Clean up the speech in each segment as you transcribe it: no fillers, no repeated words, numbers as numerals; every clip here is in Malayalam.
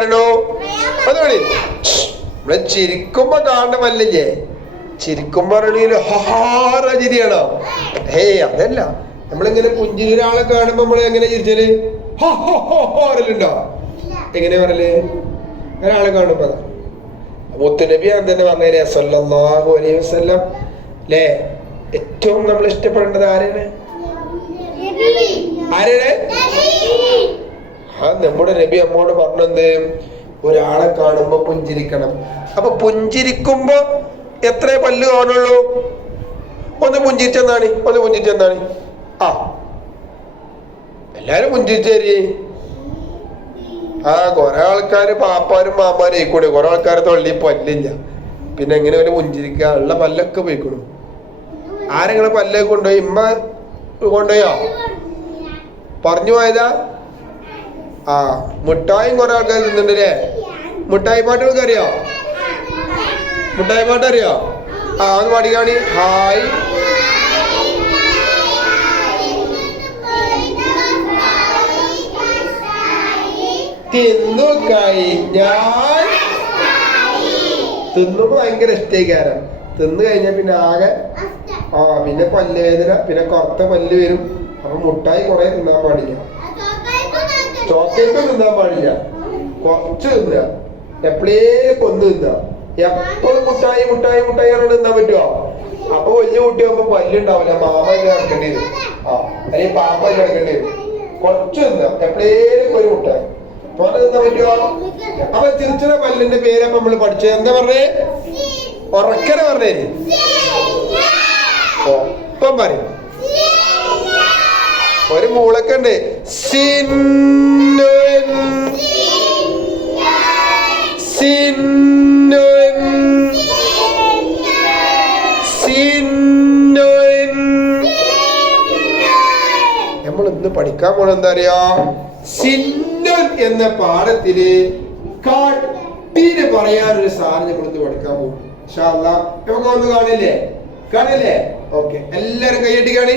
പറയണു അതുകൊണ്ട് നമ്മളെ ചിരിക്കുമ്പോ കാണുന്ന പല്ലില്ലേ ചിരിക്കുമ്പോ പറയണ ചിരിയാണോ? ഹേയ് അതല്ല. നമ്മളിങ്ങനെ പുഞ്ചിരി ഒരാളെ കാണുമ്പോ നമ്മള് എങ്ങനെ ചിരിച്ചാല് പറയലുണ്ടോ? എങ്ങനെ പറയല്? ഒരാളെ കാണുമ്പോ മുത്തുനബി തന്നെ പറഞ്ഞേ സല്ലല്ലാഹു അലൈഹി വസല്ലം അല്ലേ ഏറ്റവും നമ്മൾ ഇഷ്ടപ്പെടേണ്ടത് ആരാണ്? നമ്മുടെ നബി അമ്മോട് പറഞ്ഞത് ഒരാളെ കാണുമ്പോ പുഞ്ചിരിക്കണം. അപ്പൊ പുഞ്ചിരിക്കുമ്പോ എത്ര പല്ല് കാണുള്ളൂ? ഒന്ന് പുഞ്ചിരിച്ചെന്നാണ്. ആ എല്ലാരും പുഞ്ചിരിച്ചേരി. കൊറേ ആൾക്കാര് പാപ്പാരും മാമാരും ആയിക്കൂടെ, കൊറേ ആൾക്കാര് തൊള്ളി പല്ലില്ല. പിന്നെ എങ്ങനെ ഒരു പുഞ്ചിരിക്ക? ഉള്ള പല്ലൊക്കെ പോയിക്കണു. ആരെങ്ങനെ പല്ലൊക്കെ കൊണ്ടുപോയി? ഇമ്മ കൊണ്ടുപോയോ? പറഞ്ഞു പോയതാ? മുട്ടായും കുറെ ആൾക്കാർ തിന്നുണ്ടല്ലേ? മുട്ടായി പാട്ടുകൾക്ക് അറിയോ? മുട്ടായി പാട്ട് അറിയോ? ഒന്ന് പാടിക്കാണി. ഹായ് തിന്നു കഴിഞ്ഞാൽ തിന്നുമ്പോ ഭയങ്കര ഇഷ്ടീകാരം. തിന്നു കഴിഞ്ഞാൽ പിന്നെ ആകെ പിന്നെ പല്ല് വേദന, പിന്നെ കറുത്ത പല്ല് വരും. അപ്പൊ മുട്ടായി കുറെ തിന്നാൻ പാടില്ല, ചോക്ലേറ്റ് തിന്നാൻ പാടില്ല, കുറച്ച് തിന്നുക, എപ്പോഴേലും ഒന്ന് തിന്നുക. എപ്പോഴും മുട്ടായി മുട്ടായി മുട്ടായി ആണോ തിന്നാൻ പറ്റുമോ? അപ്പൊ വലിയ കുട്ടിയാകുമ്പോ പല്ലുണ്ടാവില്ല, മാമ കിടക്കേണ്ടി വരും, അല്ലെങ്കിൽ പാപ്പ കിടക്കേണ്ടി വരും. കുറച്ച് തിന്നുക, എപ്പോഴേലും ഒരു മുട്ടായി തോന്നെ തിന്നാൻ പറ്റുമോ? അപ്പൊ തിരിച്ചുള്ള പല്ലിന്റെ പേരപ്പൊ നമ്മള് പഠിച്ചത് എന്താ പറഞ്ഞേ? ഉറക്കനെ പറഞ്ഞേ. ഒപ്പം പറയും. ഒരു മൂളൊക്കെ ഉണ്ട്. നമ്മൾ ഇന്ന് പഠിക്കാൻ പോണ എന്താ അറിയാ? സിന്നൻ എന്ന പാഠത്തില് കട്ടിന് പറയാനൊരു സാധനം നമ്മളിന്ന് പഠിക്കാൻ പോകും. ഇൻഷാ അല്ലാഹ് നമുക്ക് ഒന്ന് കാണില്ലേ? ഓക്കെ, എല്ലാരും കൈയ്യട്ടി കാണി.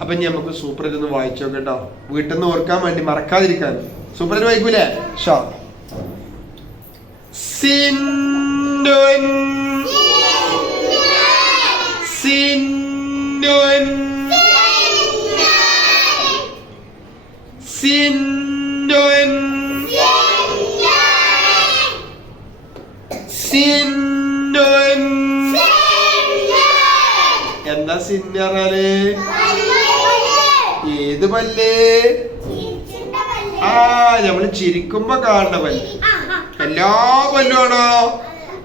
അപ്പൊ ഇനി നമുക്ക് സൂപ്പറിൽ ഒന്ന് വായിച്ചു നോക്കട്ടോ, വീട്ടിൽ നിന്ന് ഓർക്കാൻ വേണ്ടി, മറക്കാതിരിക്കാൻ. സൂപ്പറിൽ വായിക്കൂലേ? സിന്നൻ സിന്നൻ സിന്നൻ സിന്നൻ. എന്താ സിന്നറാല്? ഏത് പല്ല്? നമ്മള് ചിരിക്കുമ്പോ കാണുന്ന പല്ല്. എല്ലാ പല്ലും ആണോ?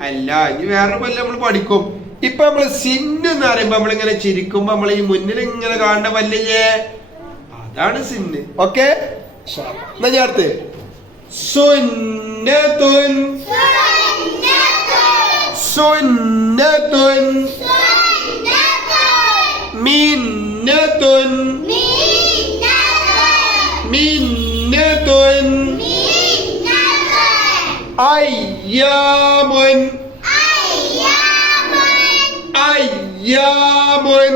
അല്ല, ഇനി വേറൊരു പല്ല് നമ്മൾ പഠിക്കും. ഇപ്പൊ നമ്മള് സിന്ന് എന്ന് പറയുമ്പോ നമ്മളിങ്ങനെ ചിരിക്കുമ്പോ നമ്മൾ ഈ മുന്നിൽ ഇങ്ങനെ കാണുന്ന പല്ലില്ലേ, അതാണ് സിന്ന്. ഓക്കെ, എന്നാ ചേർത്ത് സുന്നത്തുൻ സുന്നത്തുൻ മിന്നത്തുൻ മിന്നത്തുൻ അയ്യാമുൻ അയ്യാമുൻ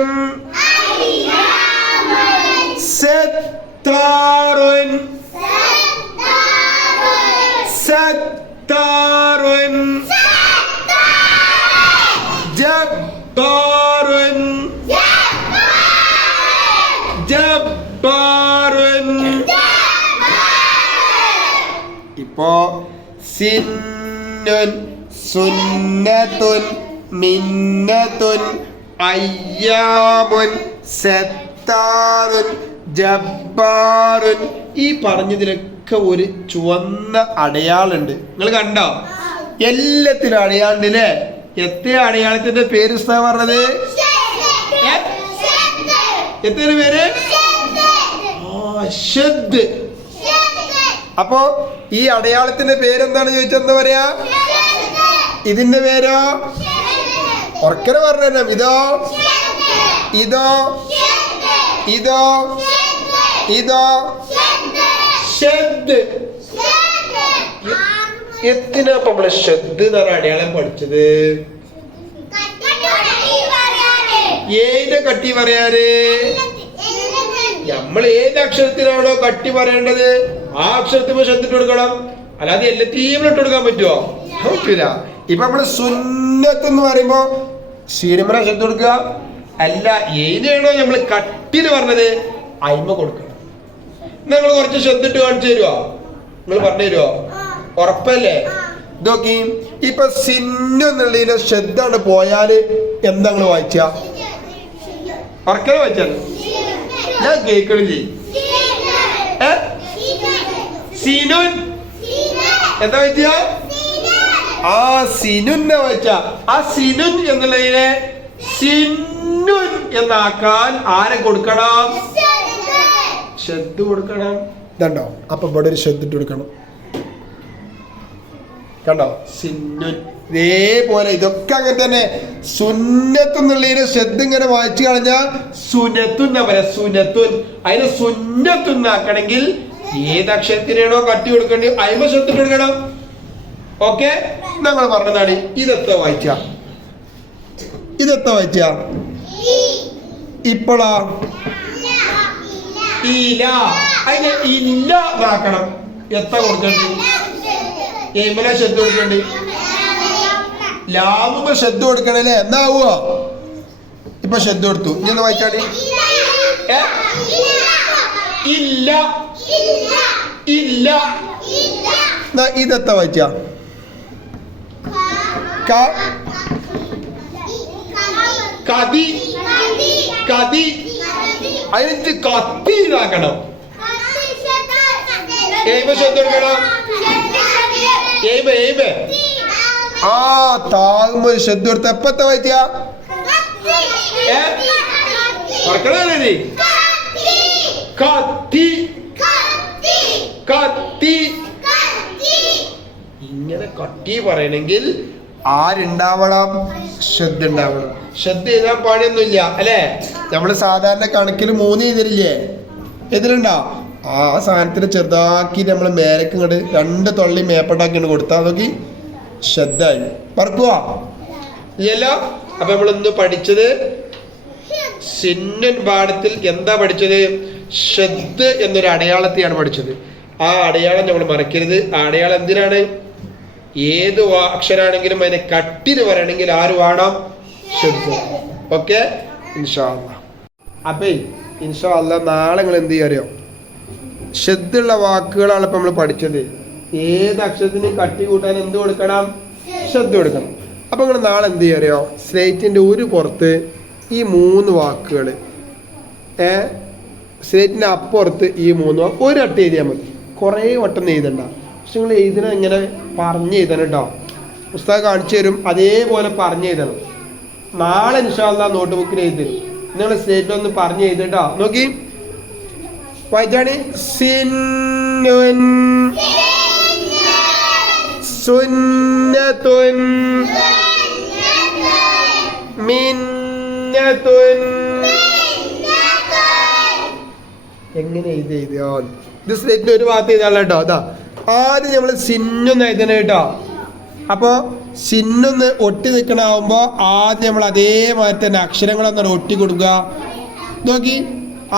സത്താറുൻ സത്താറുൻ ജബ്ബാറുൻ ജബ്ബാറുൻ. ഇപ്പോ സിന്നുൻ സുന്നത്തുൻ മിന്നത്തുൻ അയ്യാമുൻ സത്താറുൻ ജബ്ബാറുൻ. ഈ പറഞ്ഞതിലൊക്കെ ഒരു ചുവന്ന അടയാളുണ്ട്. നിങ്ങൾ കണ്ടോ? എല്ലാത്തിനും അടയാളുണ്ടല്ലേ? എത്ര അടയാളത്തിന്റെ പേര് ഉസ്താദ് പറഞ്ഞത്? എത്ര പേര്? ഷദ്. അപ്പോ ഈ അടയാളത്തിന്റെ പേരെന്താണ് ചോദിച്ചാൽ എന്താ പറയാ? ഇതിന്റെ പേരോ? ഉറക്കനെ പറഞ്ഞു. ഇതോ ഇതോ ഇതോ ഇതോ ഷദ്. എത്തിനാ നമ്മള് ഷദ് എന്ന് പറഞ്ഞ അടയാളം പഠിച്ചത്? ഏതിന്റെ കട്ടി പറയാറ്? നമ്മൾ ഏത് അക്ഷരത്തിനാണോ കട്ടി പറയേണ്ടത് ആ അക്ഷരത്തിന് ശ്രദ്ധിട്ട് കൊടുക്കണം. അല്ലാതെ എല്ലാத்தைയും ഇട്ട് കൊടുക്കാൻ പറ്റുമോ? പറ്റില്ല. ഇപ്പൊ നമ്മള് സുന്നത്ത് എന്ന് പറയുമ്പോ സീനിമറ ശ്രദ്ധ കൊടുക്കുക അല്ല, ഏതിനാണോ നമ്മള് കട്ടിന് പറഞ്ഞത് അയിമ കൊടുക്കണം. നിങ്ങൾ കുറച്ച് ശ്രദ്ധിട്ട് കാണിച്ചു തരുവോ? നിങ്ങൾ പറഞ്ഞു തരുവോ? ഉറപ്പല്ലേ? ഇതൊക്കെ ഇപ്പൊ സിന്നുള്ളതിന്റെ ശ്രദ്ധ പോയാല് എന്താ നിങ്ങൾ വായിച്ച? ഉറക്കനെ വായിച്ചാൽ ഞാൻ കേൾക്കണം ചെയ്യും. സിനുൻ എന്താ വായിച്ച? ആ സിനുന്നെ വായിച്ച. ആ സിനുൻ എന്നുള്ളതിനെ സിന്നുൻ എന്നാക്കാൻ ആരെ കൊടുക്കണം? ശ്രദ്ധ കൊടുക്കണം. ഇതുണ്ടോ? അപ്പൊ ഇവിടെ ഒരു ശ്രദ്ധ കൊടുക്കണം. കണ്ടോ? സിന്നുൻ. ഇതേപോലെ ഇതൊക്കെ അങ്ങനെ തന്നെ. സുന്നത്തുന്നുള്ളതിന് ശ്രദ്ധ ഇങ്ങനെ വായിച്ചു കളഞ്ഞാൽ സുനത്തുന്ന പറയാ. സുനത്തുൻ. അതിന് സുന്നത്തുന്നാക്കണമെങ്കിൽ ഏത് അക്ഷരത്തിനാണോ കട്ടി കൊടുക്കേണ്ടി അയിമ ശ്രദ്ധ കൊടുക്കണം. ഓക്കെ, ഞങ്ങൾ പറഞ്ഞതാണ്. ഇതെത്ര വായിച്ച? ഇതെത്ര വായിച്ച? ഇപ്പോഴാ ഇല. അതിന് ഇല്ല എന്നാക്കണം. എത്ര കൊടുക്കണ്ടി? എമ്മല ശ്രദ്ധ കൊടുക്കണ്ടി? ലാഭ ശ്രദ്ധ കൊടുക്കണല്ലേ? എന്നാവുക? ഇപ്പൊ ശ്രദ്ധ കൊടുത്തു. ഇനി ഒന്ന് വായിച്ചാടി. ഇല്ല. ഇല്ല. ഇതെത്ര വായിച്ച? കതി. കതി. അതിന് കത്തി ഇതാക്കണം. ശ്രദ്ധ കൊടുക്കണം. ആ താകുമ്പോ ശ്രദ്ധ കൊടുത്ത എപ്പത്തെ വായിച്ച? കത്തി. കത്തി. ഇങ്ങനെ കട്ടി പറയണമെങ്കിൽ ആരുണ്ടാവണം? ശ്രദ്ധ ഉണ്ടാവണം. ശ്രദ്ധ എഴുതാൻ പാടിയൊന്നുമില്ല അല്ലെ? നമ്മള് സാധാരണ കണക്കിൽ 3 എഴുതലില്ലേ? എതിലുണ്ടോ? ആ സാധനത്തിന് ചെറുതാക്കി നമ്മൾ മേലേക്ക് ഇങ്ങോട്ട് 2 തൊള്ളി മേപ്പട്ടാക്കി കൊടുത്താൽ നോക്കി ശ്രദ്ധായി പറക്കുവാ ഇല്ലല്ലോ. അപ്പൊ നമ്മളിന്ന് പഠിച്ചത് സിന്നൻ പാഠത്തിൽ എന്താ പഠിച്ചത്? ശ്രദ്ധ എന്നൊരു അടയാളത്തെയാണ് പഠിച്ചത്. ആ അടയാളം നമ്മൾ മറക്കരുത്. ആ അടയാളം എന്തിനാണ്? ഏത് അക്ഷരാണെങ്കിലും അതിനെ കട്ടിന് പറയണമെങ്കിൽ ആര് വേണം? ശ്രദ്ധ. ഓക്കെ, ഇൻഷാ അല്ലാഹ്. അപ്പേ ഇൻഷാ അല്ലാഹ് നാളെ നിങ്ങൾ എന്ത് ചെയ്യാ അറിയോ? ശ്രദ്ധയുള്ള വാക്കുകളാണ് ഇപ്പൊ നമ്മൾ പഠിച്ചത്. ഏത് അക്ഷരത്തിന് കട്ടി കൂട്ടാൻ എന്ത് കൊടുക്കണം? ശ്രദ്ധ കൊടുക്കണം. അപ്പൊ നിങ്ങൾ നാളെ എന്ത് ചെയ്യാ അറിയോ? സ്ലേറ്റിന്റെ ഒരു പുറത്ത് ഈ 3 വാക്കുകൾ, സ്ലേറ്റിന്റെ അപ്പുറത്ത് ഈ 3 വാക്ക് ഒരു വട്ടം എഴുതിയാൽ മതി. കുറേ വട്ടം എഴുതണ്ട. പക്ഷെ നിങ്ങൾ എഴുതണ ഇങ്ങനെ പറഞ്ഞ് എഴുതണം കേട്ടോ. പുസ്തകം കാണിച്ചു തരും, അതേപോലെ പറഞ്ഞ് എഴുതണം. നാളെ ഇൻഷാ അല്ലാഹ് നോട്ട് ബുക്കിൽ എഴുതി തരും. നിങ്ങൾ സ്ലേറ്റിലൊന്ന് പറഞ്ഞ് എഴുതട്ടോ. നോക്കി വായിച്ചാണ്. സിന്നുൻ, സുന്നത്തുൻ, മിന്നത്തുൻ. എങ്ങനെ എഴുതിയോ? ഇത് സ്ലേറ്റിന് ഒരു ഭാഗത്ത് എഴുതാനുള്ള കേട്ടോ. അതാ ആദ്യം നമ്മൾ സിന്നൊന്ന് എഴുതണം കേട്ടോ. അപ്പോൾ സിന്നൊന്ന് ഒട്ടി നിൽക്കണാവുമ്പോ ആദ്യം നമ്മൾ അതേമാതിരി തന്നെ അക്ഷരങ്ങളൊന്നും ഒട്ടി കൊടുക്കുക. നോക്കി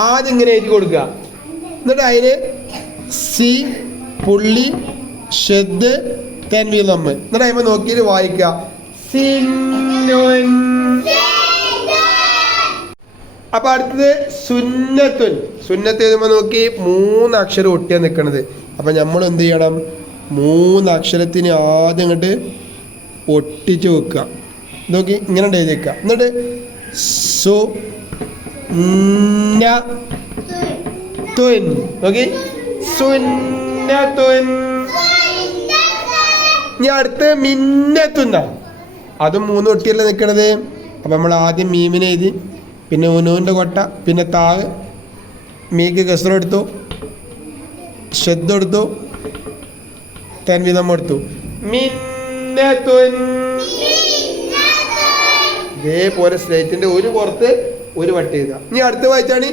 ആദ്യം ഇങ്ങനെ എഴുതി കൊടുക്കുക. എന്നിട്ട് അതിന് സി പുള്ളി ഷെദ് തെൻവീൽ നമ്മ. എന്നിട്ട് അതിന് നോക്കിയിട്ട് വായിക്കുക. സിന്നുൻ. അപ്പൊ അടുത്തത് സുന്നത്തുൻ. സുന്നത്ത് എഴുതുമ്പോൾ നോക്കി 3 അക്ഷരം ഒട്ടിയാ നിൽക്കണത്. അപ്പൊ നമ്മൾ എന്ത് ചെയ്യണം? 3 അക്ഷരത്തിന് ആദ്യം ഇങ്ങോട്ട് ഒട്ടിച്ച് വെക്കുക. നോക്കി ഇങ്ങനെ എഴുതി വെക്കുക. എന്നിട്ട് സു തുൻ. നോക്കി സുന്നത്തുൻ. ഇനി അടുത്ത് മിന്നത്തുന്ന. അതും 3 ഒട്ടിയല്ലേ നിൽക്കണത്. അപ്പൊ നമ്മൾ ആദ്യം മീമിനെ എഴുതി, പിന്നെ ഉനുവിൻ്റെ കൊട്ട, പിന്നെ താഴ് മീക്ക് കസറ എടുത്തു, ശ്രദ്ധ എടുത്തു, തൻവീതം എടുത്തു. മിന്നത്തുൻ. ഇതേപോലെ സ്ലേറ്റിന്റെ ഒരു പുറത്ത് ഒരു വട്ടം എഴുതുക. ഇനി അടുത്ത് വായിച്ചാണ്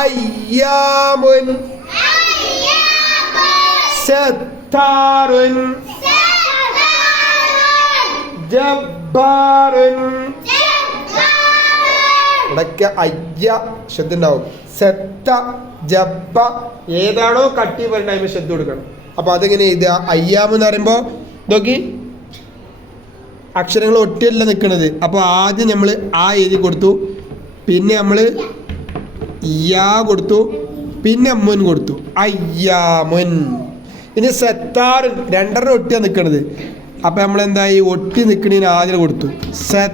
അയ്യാമുൻ, സത്താറുൻ, ജബ്ബാറുൻ. ഇവിടൊക്കെ അയ്യ ശ്രദ്ധ ഉണ്ടാവും. സെത്ത ജബ്ബ ഏതാണോ കട്ടി പറയുന്ന അതിന് ശ്രദ്ധ കൊടുക്കണം. അപ്പൊ അതെങ്ങനെ എഴുതുക? അയ്യാമ് എന്ന് പറയുമ്പോ നോക്കി അക്ഷരങ്ങൾ ഒറ്റയല്ല നിൽക്കുന്നത്. അപ്പോൾ ആദ്യം നമ്മൾ ആ എഴുതി കൊടുത്തു, പിന്നെ നമ്മൾ യാ കൊടുത്തു, പിന്നെ മുൻ കൊടുത്തു, അയ്യാമുൻ. ഇനി സത്താറുൻ രണ്ടെണ്ണം ഒട്ടിയാണ് നിൽക്കുന്നത്. അപ്പം നമ്മൾ എന്തായി ഒട്ടി നിൽക്കണതിന് ആദ്യം കൊടുത്തു സത്താറുൻ.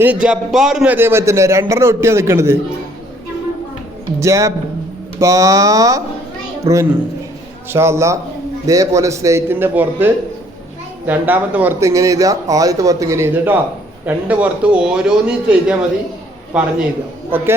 ഇനി ജബ്ബാറുൻ അതേപോലെ തന്നെ രണ്ടെണ്ണം ഒട്ടിയാണ് നിൽക്കുന്നത് ജബ്ബാറുൻ. ഇൻഷാ അല്ലാഹ് ഇതേപോലെ സ്ലേറ്റിൻ്റെ പുറത്ത് രണ്ടാമത്തെ പുറത്ത് ഇങ്ങനെ എഴുതുക, ആദ്യത്തെ പുറത്ത് ഇങ്ങനെ എഴുതുക കേട്ടോ. രണ്ട് പുറത്ത് ഓരോന്നും ചെയ്താൽ മതി, പറഞ്ഞു എഴുതുക. ഓക്കെ.